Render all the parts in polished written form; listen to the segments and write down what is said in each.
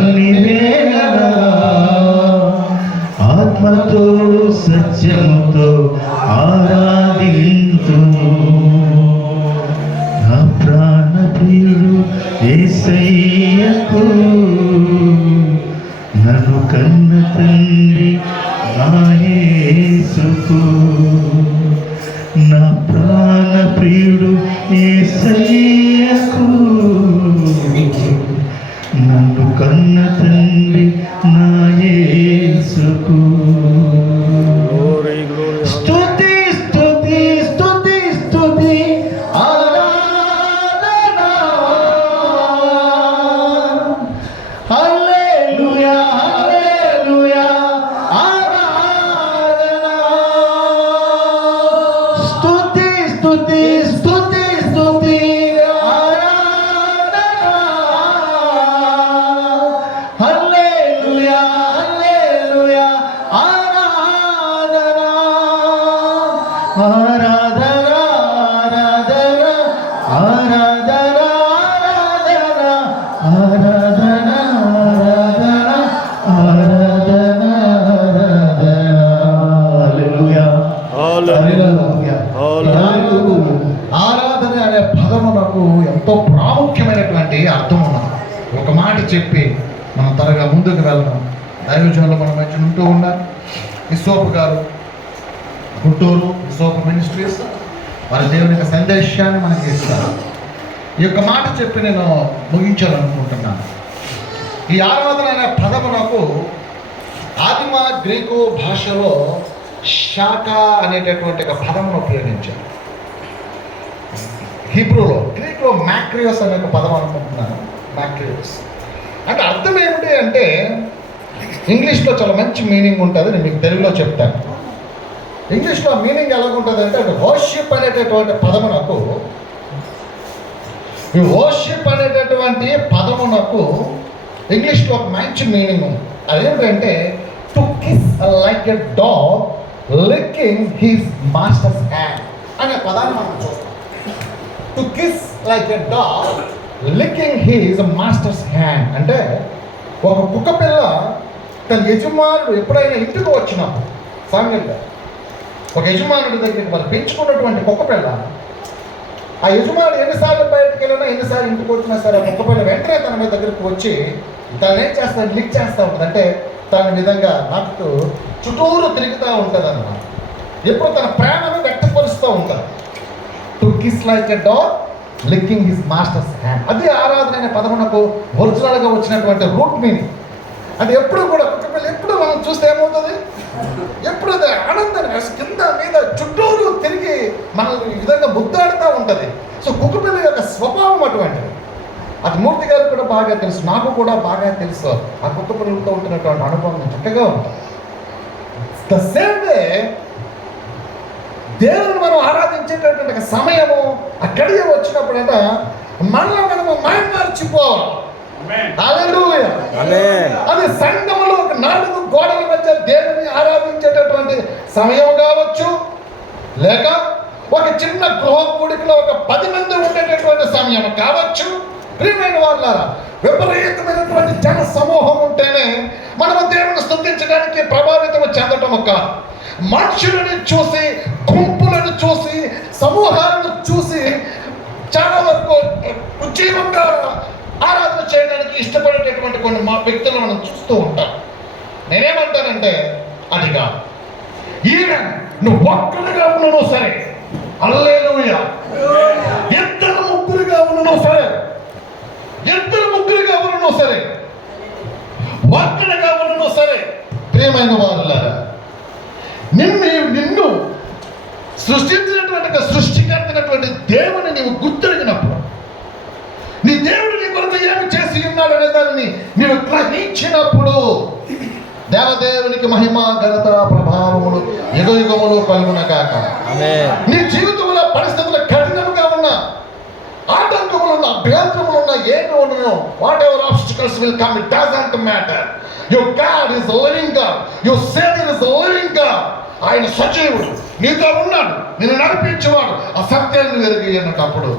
అన్ని వేళలా ఆత్మతో సత్యముతో ఆరాధింతుము. నా ప్రాణ ప్రియుడు యేసయ్యకు, నన్ను కన్న తండ్రి నా యేసుకు. నా ప్రాణ ప్రియుడు యేసయ్యకు, నన్ను కన్న తండ్రి నా యేసుకు. స్తుతి స్తుతి స్తుతి స్తుతి ఆరాధన. హల్లెలూయా హల్లెలూయా ఆరాధన. స్తుతి స్తుతి స్తుతి స్తుతి ఆరాధన. హల్లెలూయా హల్లెలూయా ఆరాధన. ఆరాధన ఆరాధన ఆరాధన ఆరాధన ఆరాధన ఆరాధన. హల్లెలూయా హల్లెలూయా. ఆరాధన అనే పదమునకు ఎంతో ప్రాముఖ్యమైనటువంటి అర్థం ఉన్నది. ఒక మాట చెప్పి మనం త్వరగా ముందుకు వెళ్దాం. దైవజనులు మన మధ్య ఉంటూ ఉన్నారు. ఇసోపు గారు, గుంటూరు ఇసోపు మినిస్ట్రీస్, వారి దేవుని సందేశాన్ని మనకి ఇస్తారు. ఈ యొక్క మాట చెప్పి నేను ముగించాలనుకుంటున్నాను. ఈ ఆరాధన అనే పదమునకు ఆదిమ గ్రీకు భాషలో శాఖ అనేటటువంటి ఒక పదమును ఉపయోగించారు. హీబ్రూలో, గ్రీకులో మ్యాక్రియోస్ అనే ఒక పదం అనుకుంటున్నాను. మ్యాక్రియోస్ అంటే అర్థం ఏమిటి అంటే, ఇంగ్లీష్లో చాలా మంచి మీనింగ్ ఉంటుంది. నేను మీకు తెలుగులో చెప్తాను. ఇంగ్లీష్లో మీనింగ్ ఎలాగుంటుంది అంటే, వర్షిప్ అనేటటువంటి పదమునకు, ఈ వర్షిప్ అనేటటువంటి పదమునకు ఇంగ్లీష్లో ఒక మంచి మీనింగ్ ఉంది. అదేంటంటే to kiss like a dog లికింగ్ his masters hand అనే పదాన్ని మనం చూస్తాం. To kiss like a dog లికింగ్ his masters hand అంటే, ఒక కుక్క పిల్ల తన యజమానుడు ఎప్పుడైనా ఇంటికి వచ్చినప్పుడు, సామాన్యంగా ఒక యజమానుడి దగ్గరికి వాళ్ళు పెంచుకున్నటువంటి కుక్క పిల్ల, ఆ యజమానుడు ఎన్నిసార్లు బయటకు వెళ్ళినా, ఎన్నిసార్లు ఇంటికి వచ్చినా సరే ఆ కుక్క పిల్ల వెంటనే తన మీద దగ్గరికి వచ్చి తను ఏం చేస్తాడు, లిక్ చేస్తూ ఉంటుంది. అంటే తన విధంగా నాకుతూ చుట్టూరు తిరుగుతూ ఉంటుంది అన్నమాట. ఎప్పుడు తన ప్రేమను వ్యక్తపరుస్తూ ఉంటారు. To kiss like a dog లికింగ్ his masters hand. అది ఆరాధన అనే పదమునకు ఒరిజినల్గా వచ్చినటువంటి రూట్ మీనింగ్. అది ఎప్పుడు కూడా కుక్కపిల్ల ఎప్పుడు మనం చూస్తే ఏమవుతుంది, ఎప్పుడు అది ఆనందాన్ని కింద మీద చుట్టూరు తిరిగి మనల్ని ఈ విధంగా ముద్దాడుతూ ఉంటుంది. సో కుక్కపిల్ల యొక్క స్వభావం అటువంటిది. అది మూర్తి గారికి కూడా బాగా తెలుసు, నాకు కూడా బాగా తెలుసు. ఆ కుక్క పిల్లలతో ఉంటున్నటువంటి అనుభవం చక్కగా ఉంటుంది. ద సేమ్ వే దేవుని మనం ఆరాధించేటటువంటి సమయము అక్కడికే వచ్చినప్పుడంట మనలో మనము మైమర్చిపోవాలి. హల్లెలూయా. అది సంఘములో ఒక 4 గోడల మధ్య దేవుని ఆరాధించేటటువంటి సమయం కావచ్చు, లేక ఒక చిన్న గృహ కూడికలో ఒక 10 మంది ఉండేటటువంటి సమయం కావచ్చు. ప్రియమైన వాళ్ళారా, విపరీతమైనటువంటి జన సమూహం ఉంటేనే మనము దేవుని స్తుతించడానికి ప్రభావితం చెందటం కాదు. మనుషులను చూసి, గుంపులను చూసి, సమూహాలను చూసి చాలా వరకు ఉజ్జీవంగా ఆరాధన చేయడానికి ఇష్టపడేటటువంటి కొన్ని మా వ్యక్తులు మనం చూస్తూ ఉంటాం. నేనేమంటానంటే అది కాదు. ఈయన నువ్వు ఒక్కడిగా ఉన్నావు సరే, హల్లెలూయా, ఇద్దరు ముగ్గురుగా ఉన్నావు సరే, ఇద్దరు ముగ్గురుగా ఉన్నావు సరే, ఒక్కడిగా ఉన్నావు సరే, ప్రియమైన వాళ్ళారా, నిన్ను సృష్టించినటువంటి సృష్టికర్తైనటువంటి దేవుని నీవు గుర్తెరిగినప్పుడు, నీ దేవుడు నీ కొరకు ఏమి చేసి ఉన్నాడు అనే దాన్ని నీవు గ్రహించినప్పుడు, దేవదేవునికి మహిమ ఘనత ప్రభావములు యుగయుగములు కలుగునగాక. నీ జీవితంలో పరిస్థితులు కఠినంగా ఉన్నా, ఆటంకములు ఉన్న, అభ్యంతరములు ఉన్న, ఏమి ఉన్నో, whatever obstacles will come, it doesn't matter. Your God is living God, your saviour is living God. ఆయన సజీవుడు, నీతో ఉన్నాడు, నిన్ను నడిపించేవాడు. ఆ సత్యాన్ని వెలిగి అన్నప్పుడు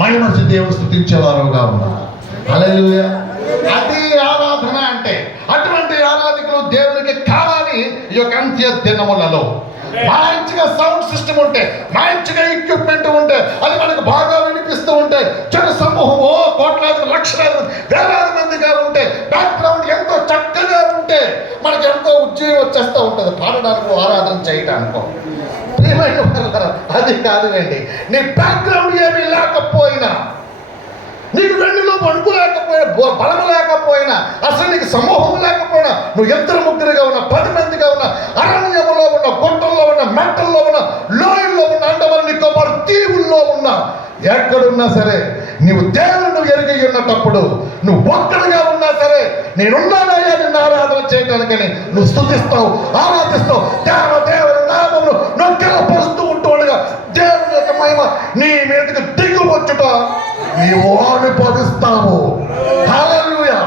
మహిమర్చి దేవుడు స్తుతించేవారుగా ఉన్నారు. హల్లెలూయా. అది ఈ యొక్క అంత్య దినములలో మంచిగా సౌండ్ సిస్టమ్ ఉంటే, మంచిగా ఎక్విప్మెంట్ ఉంటే, అది మనకు బాగా వినిపిస్తూ ఉంటే, జన సమూహము కోట్లాది లక్షలాది వేలాది మందిగా ఉంటే, బ్యాక్గ్రౌండ్ ఎంతో చక్కగా ఉంటే మనకి ఎంతో ఉద్యోగం వచ్చేస్తూ ఉంటుంది పాడడానికి, ఆరాధన చేయడానికో. అది కాదులేండి, నీ బ్యాక్గ్రౌండ్ ఏమీ లేకపోయినా, నీకు వెన్నులో వణుకు లేకపోయినా, బలము లేకపోయినా, అసలు నీకు సమూహం లేకపోయినా, నువ్వు ఇద్దరు ముగ్గురుగా ఉన్నా, 10 మందిగా ఉన్నా, అరణ్యములో ఉన్న, గుట్టల్లో ఉన్న, మెట్టల్లో ఉన్న, లోయల్లో ఉన్న, అండవరం నికోబార్ దీవుల్లో ఉన్నా, ఎక్కడున్నా సరే నీవు దేవుని ఎరిగి ఉన్నప్పుడు, నువ్వు ఒక్కడిగా ఉన్నా సరే, నేనున్నానయ్యా నిన్ను ఆరాధన చేయడానికని నువ్వు స్తుతిస్తావు, ఆరాధిస్తావు. దేవుని నామమును నువ్వు గెలపరుస్తూ ఉంటూ ఉండగా దేవుని యొక్క మహిమ నీ మీదకి దిగువచ్చుట నీవు అనుభవిస్తావు. హల్లెలూయా.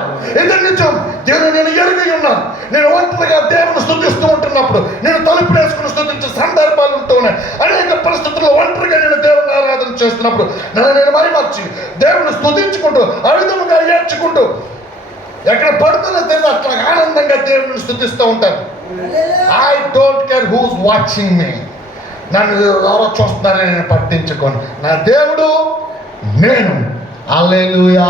ఇది నిజం. దేవుని నేను ఎరిగి ఉన్నాను. నేను ఒంటరిగా దేవుని స్తుతిస్తూ ఉంటున్నప్పుడు, నేను తలుపు వేసుకుని స్తుతించే సందర్భాలు ఉంటూ ఉన్నాయి. అనేక పరిస్థితుల్లో ఒంటరిగా నేను దేవుని ఆరాధన చేస్తున్నప్పుడు నన్ను నేను మరిమర్చి దేవుని స్తుతించుకుంటూ, ఆ విధముగా ఏడ్చుకుంటూ, ఎక్కడ పడుతున్నా తెలియదు అట్లా ఆనందంగా దేవుని స్తుతిస్తూ ఉంటాను. I don't care who's watching me. నన్ను ఎవరో చూస్తున్నారని నేను పట్టించుకోను. నా దేవుడు, నేను. హల్లెలూయా.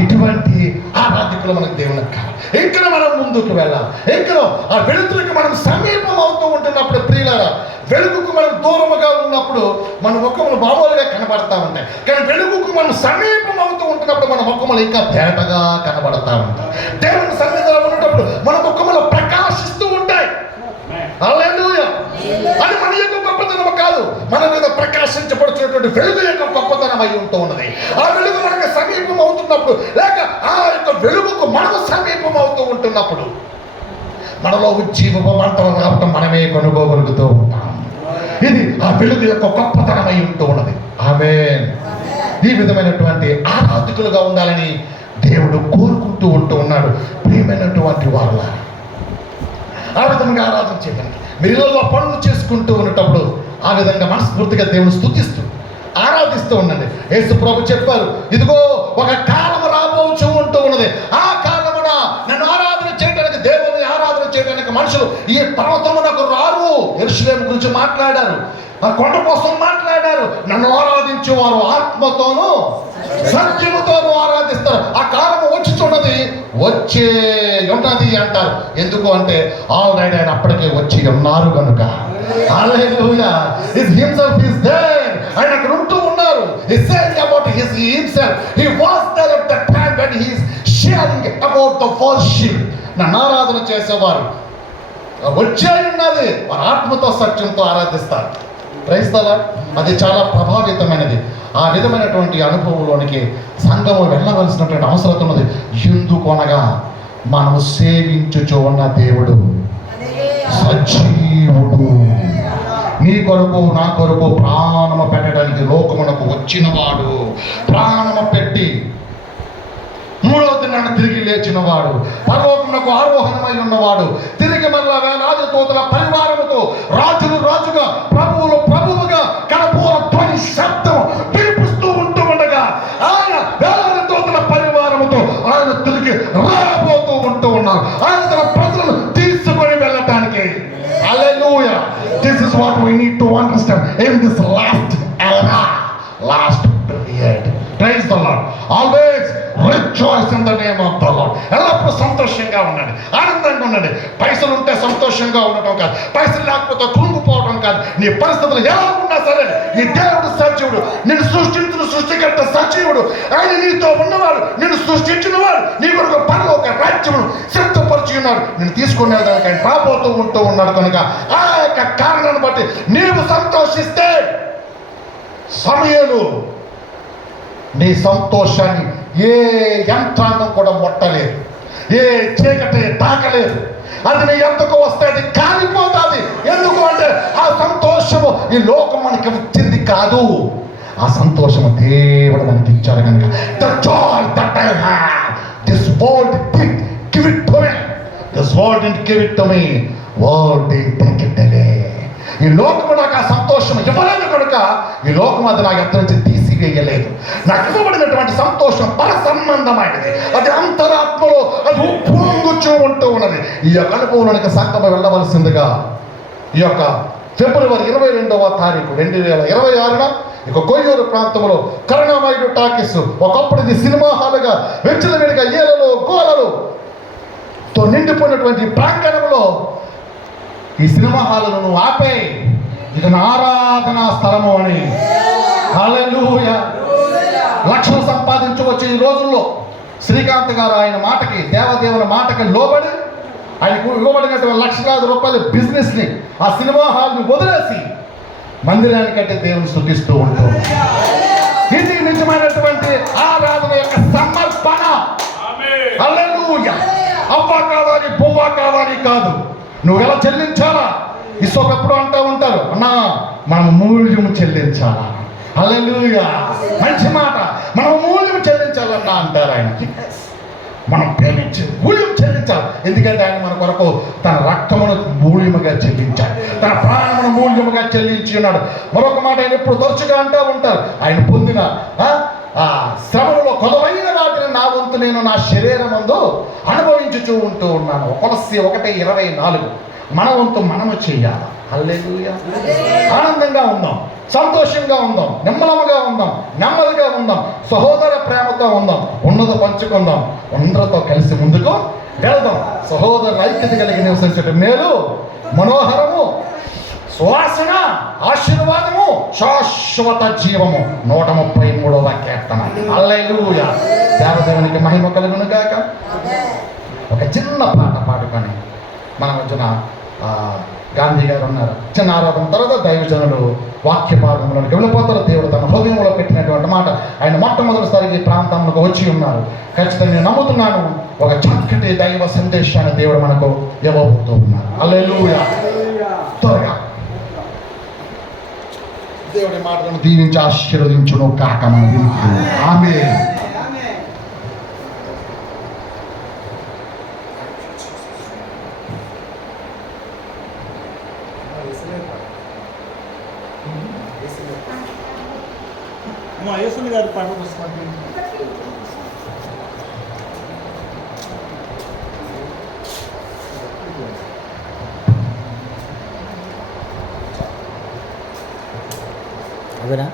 ఇటువంటి ఆరాధికులు మనకు దేవునికి కావాలి. ఇంకా మనం ముందుకు వెళ్ళాలి. ఇంకా ఆ వెలుతురికి మనం సమీపం అవుతూ ఉంటున్నప్పుడు, ప్రియులారా, వెలుగుకు మనం దూరముగా ఉన్నప్పుడు మన ముఖములు మామూలుగా కనబడతా ఉంటాయి. కానీ వెలుగుకు మనం సమీపం అవుతూ ఉంటున్నప్పుడు మన ముఖములు ఇంకా తేటగా కనబడతా ఉంటాయి. దేవుని సన్నిధిలో ఉన్నప్పుడు మన ముఖములు ప్రకాశిస్తూ ఉంటాయి. హల్లెలూయా. అది మన యొక్క గొప్పతనం కాదు, మన మీద ప్రకాశించబడుతున్నటువంటి వెలుగు యొక్క గొప్పతనం అయి ఉంటూ ఉన్నది. ఆ వెలుగు మనకు సమీపం అవుతున్నప్పుడు, లేక ఆ యొక్క వెలుగుకు మనకు సమీపం అవుతూ ఉంటున్నప్పుడు మనలో ఉజ్జీవపు మంటలు రావటం మనమే కొనుగోగలుగుతూ ఉంటాం. ఇది ఆ వెలుగు యొక్క గొప్పతనం అయి ఉంటూ ఉన్నది. ఆమేన్. ఈ విధమైనటువంటి ఆరాధకులుగా ఉండాలని దేవుడు కోరుకుంటూ ఉంటూ ఉన్నాడు. ప్రియమైనటువంటి వారులారా, ఆ విధంగా ఆరాధన చేయండి. మీరు ఇళ్ళలో పనులు చేసుకుంటూ ఉన్నప్పుడు ఆ విధంగా మనస్ఫూర్తిగా దేవుని స్తుతిస్తూ ఆరాధిస్తూ ఉండండి. యేసు ప్రభు చెప్పారు, ఇదిగో ఒక కాలం రాబోచు ఉంటూ ఉన్నది. ఆ కాలమున నన్ను ఆరాధన చేయడానికి, దేవుని ఆరాధన చేయడానికి మనుషులు ఈ పర్వతమునకు రారు. యెరూషలేము గురించి మాట్లాడారు, ఆ కొండ కోసం మాట్లాడారు. నన్ను ఆరాధించే వారు ఆత్మతోనూ సత్యముతోనూ ఆరాధిస్తారు. ఆ కాలము వచ్చి చూడది, వచ్చే ఉన్నది అంటారు. ఎందుకు అంటే ఆల్రెడీ ఆయన అప్పటికే వచ్చి ఉన్నారు కనుక. Hallelujah. His himself is there. ఆయన అక్కడ ఉంటూ ఉన్నారు. He said about himself. He was there at the time when he is sharing about the worship. నన్ను ఆరాధన చేసేవారు వచ్చే ఉన్నది, వారి ఆత్మతో సత్యంతో ఆరాధిస్తారు. Praise the lord. అది చాలా ప్రభావితమైనది. ఆ విధమైనటువంటి అనుభవంలోనికి సంఘము వెళ్ళవలసినటువంటి అవసరం ఉన్నది. ఎందుకొనగా మనము సేవించుచు ఉన్న దేవుడు సజీవుడు. నీ కొరకు నా కొరకు ప్రాణము పెట్టడానికి లోకమునకు వచ్చినవాడు, ప్రాణము పెట్టి 3వ దినాన్ని తిరిగి లేచినవాడు, పరలోకమునకు ఆరోహణమై ఉన్నవాడు, తిరిగి మరలా వేలాది దూతల పరివారముతో రాజులు రాజుగా, ప్రభువులు ప్రభువుగా కడపూర ధ్వని శబ్దం వినిపిస్తూ ఉంటూ ఉండగా ఆయన వేలాది దూతల పరివారముతో ఆయన తిరిగి రాబోతూ ఉంటూ ఉన్నారు. ఆయన తన ప్రజలను తీసుకొని వెళ్ళటానికి. హల్లెలూయా. This is what we need to understand in this last era, last period. Praise the Lord. Always rejoice in the name of the Lord. ఎల్లప్పుడూ సంతోషంగా ఉండండి, ఆనందంగా ఉండండి. పైసలు ఉంటే సంతోషంగా ఉండటం కాదు, పైసలు లేకపోతే కృంగిపోవడం కాదు. నీ పరిస్థితులు ఎలా ఉన్నా సరే నీ దేవుడు సజీవుడు. నిన్ను సృష్టించిన సృష్టికర్త సజీవుడు. ఆయన నీతో ఉన్నవాడు, నిన్ను సృష్టించినవాడు, నీ కొరకు పరలోక రాజ్యమును సిద్ధపరిచి ఉన్నాడు. నిన్ను తీసుకునే దానికి ఆయన రాబోతూ ఉంటూ ఉన్నాడు కనుక ఆ యొక్క కారణాన్ని బట్టి నీవు సంతోషిస్తే సమయలు నీ సంతోషాన్ని ఏ యంత్రాంగం కూడా ముట్టలేదు, ఏ చీకటి తాకలేదు. అది నీ ఎందుకు వస్తే అది కాలిపోతుంది. ఎందుకు అంటే ఆ సంతోషము ఈ లోకం మనకి వచ్చింది కాదు, ఆ సంతోషము దేవుడు మనకి ఇచ్చాడు కనుక. The joy that I have, this world didn't give it to me. This world didn't give it to me. World didn't take it away. ఈ లోకము నాకు ఆ సంతోషం ఇవ్వలేదు కనుక ఈ లోకం అది నాకు ఎత్తు నుంచి తీసి తీసివేయలేదు. నాకు ఇవ్వబడినటువంటి సంతోషం పర సంబంధమైనది, అది అంతరాత్మలో అది ఉప్పొంగుచూ ఉంటూ ఉన్నది. ఈ యొక్క అనుభవంలోనికి సంగమ వెళ్ళవలసిందిగా ఈ యొక్క ఫిబ్రవరి 22వ తారీఖు 2026 ఇక కొయ్యూరు ప్రాంతంలో కరుణామయుడు టాకీస్, ఒకప్పుడు ఇది సినిమా హాలుగా వెచ్చలవిడిగా ఏలలో గోలలుతో నిండిపోయినటువంటి ప్రాంగణంలో ఈ సినిమా హాలను నువ్వు ఆపే, ఇది నా ఆరాధనా స్థలము అని. హల్లెలూయా. లక్షలు సంపాదించవచ్చు ఈ రోజుల్లో. శ్రీకాంత్ గారు ఆయన మాటకి, దేవదేవుని మాటకి లోబడి ఆయనకు ఇవ్వబడినటువంటి లక్షలాది రూపాయల బిజినెస్ని, ఆ సినిమా హాల్ని వదిలేసి మందిరానికంటే దేవుని స్తుతిస్తూ ఉంటాం. ఇది నిజమైనటువంటి ఆరాధన యొక్క సమర్పణ. హల్లెలూయా. అవ్వ కావాలి, బువ్వ కావాలి కాదు. నువ్వు ఎలా చెల్లించాలా? ఇసొకప్పుడు అంటూ ఉంటారు, అన్నా మనం మూల్యం చెల్లించాలా. హల్లెలూయా. మంచి మాట. మనం మూల్యం చెల్లించాలన్నా అంటారు ఆయన. మనం ప్రేమించి మూల్యం చెల్లించాలి. ఎందుకంటే ఆయన మన కొరకు తన రక్తమును మూల్యముగా చెల్లించాడు, తన ప్రాణమును మూల్యముగా చెల్లించి ఉన్నాడు. మరొక మాట ఆయన ఎప్పుడు తరచుగా అంటూ ఉంటారు, ఆయన పొందిన ఆ శ్రమలో కొదవైన వాటిని నా వంతు నేను నా శరీరమందు అనుభవించుతూ ఉంటూ ఉన్నాను. కొలస్సీ 1:24. మన వంతు మనము చెయ్యాలి. హల్లెలూయా. ఆనందంగా ఉందాం, సంతోషంగా ఉందాం, నిమ్మలముగా ఉందాం, నెమ్మదిగా ఉందాం, సహోదర ప్రేమతో ఉందాం, ఉన్నత పంచుకుందాం, అందరితో కలిసి ముందుకు వెళ్దాం. సహోదర ఐక్యత కలిగి నివసించడం మేలు, మనోహరము, సువాసన, ఆశీర్వాదము, శాశ్వత జీవము. 133వ కీర్తన. హల్లెలూయా. దేవదేవునికి మహిమ కలుగును గాక. ఒక చిన్న పాట పాడుకొని మన మధ్యన గాంధీ గారు ఉన్నారు. చిన్న ఆరాధన తర్వాత దైవజనులు వాక్య భాగంలోకి వెళ్ళిపోతారు. దేవుడు తన హృదయంలో పెట్టినటువంటి మాట. ఆయన మొట్టమొదటిసారి ఈ ప్రాంతంలోకి వచ్చి ఉన్నారు. ఖచ్చితంగా నేను నమ్ముతున్నాను, ఒక చక్కటి దైవ సందేశాన్ని దేవుడు మనకు ఇవ్వబోతూ ఉన్నారు. హల్లెలూయా. త్వరగా దేవుడి మాటలను దీవించి ఆశీర్వదించును కాక. మనం ఆమేన్. మా యేసుని గారి పాట పుస్తకం అదేనా?